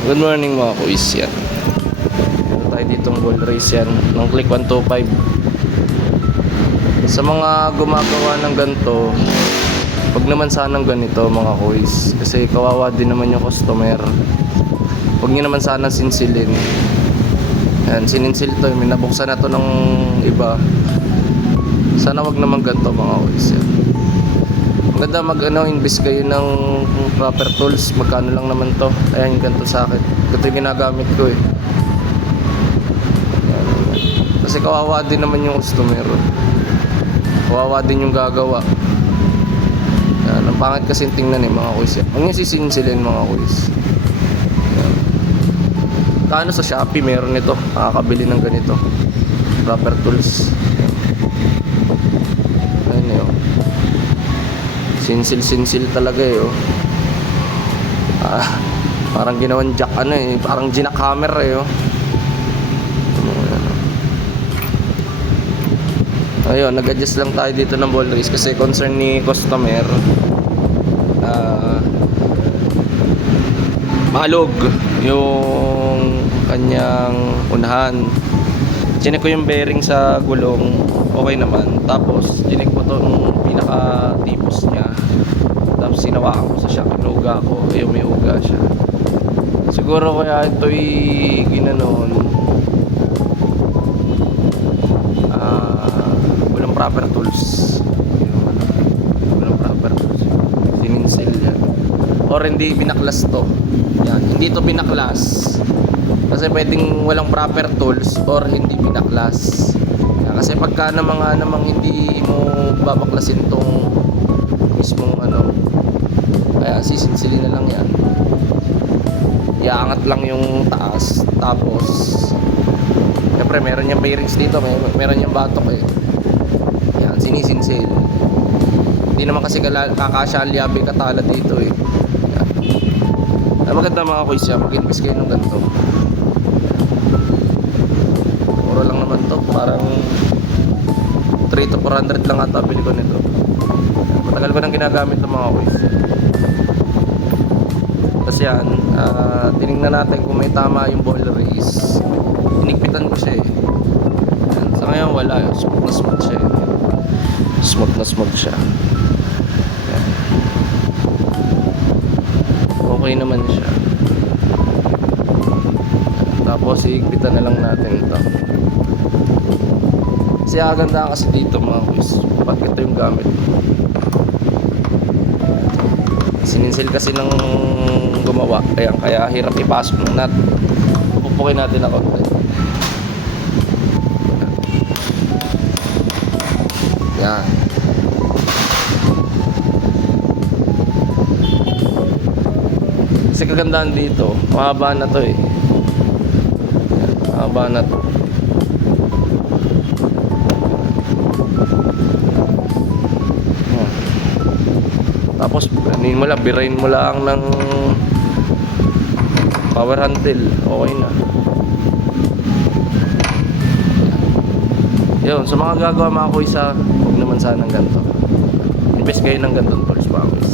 Good morning mga kuis yan. Meron tayo ditong ball race yan ng click 125. Sa mga gumagawa ng ganito, wag naman sanang ganito mga kuis. Kasi kawawa din naman yung customer. Huwag nyo naman sana sinsilin. Yan, sininsil to. May nabuksan na to ng iba. Sana wag naman ganito mga kuis yan. Maganda mag ano, invest kayo ng proper tools. Magkano lang naman to. Ayan ganito sa akin. Ito yung ginagamit ko eh. Ayan. Kasi kawawa din naman yung customer. Kawawa din yung gagawa. Yan. Ang pangit kasi tingnan eh mga yan. Huwag niyo sisinsilin mga. Yan. Kano sa Shopee meron nito. Makakabili ng ganito. Proper tools. Yan. Ayan Sinsil-sinsil talaga eh, oh. Ah, parang ginawan jack ano eh, parang jackhammer eh, oh. Ayun, nag-adjust lang tayo dito ng ball race kasi concern ni customer ah malog yung kanyang unahan. Chinek ko yung bearing sa gulong, okay naman. Tapos, chinek ko tong Sinawakan ko sa shock, inuga ko. Ayun, may uga siya. Siguro kaya ito'y ginanon. Ah, walang proper tools. Walang proper tools. Sininsil yan. Or hindi binaklas to. Yan, hindi to binaklas. Kasi pwedeng walang proper tools or hindi binaklas. Kasi pagka na mga namang hindi mo babaklasin tong mismong ano, kaya sisinsilin na lang yan. Iangat lang yung taas. Tapos, Siyempre, meron yung bearings dito, may, meron yung batok eh. Yan, sinisinsil. Hindi naman kasi kakasya ang liabi katala dito eh. Yan. Ay, maganda mga kuys yan, mag-invest kayo ng ganito. Mura lang naman to, parang 3 to 400 lang ata bili ko nito. Matagal ko nang ginagamit ng mga kuys. Tapos yan, ah, tinignan natin kung may tama yung ball race. Inigpitan ko siya eh. Yan. Sa ngayon wala, smooth na smooth siya eh. Smooth na smooth siya. Yan. Okay naman siya. Tapos iigpitan na lang natin ito. Kasi aganda kasi dito mga kuys. Pag ito yung gamit. Sininsil kasi ng gumawa. Kaya, kaya hirap ipasok ng nut. Pupukin natin ako. Yan. Kasi kagandahan dito, mahaba na to eh. Mahaba na to. Tapos, anin mo lang, birain mo lang ng power handle. Okay na. Yun, sa mga gagawa mga kuys ha, huwag naman sana ng ganito. Invest kayo ng ganitong tools mga kuys.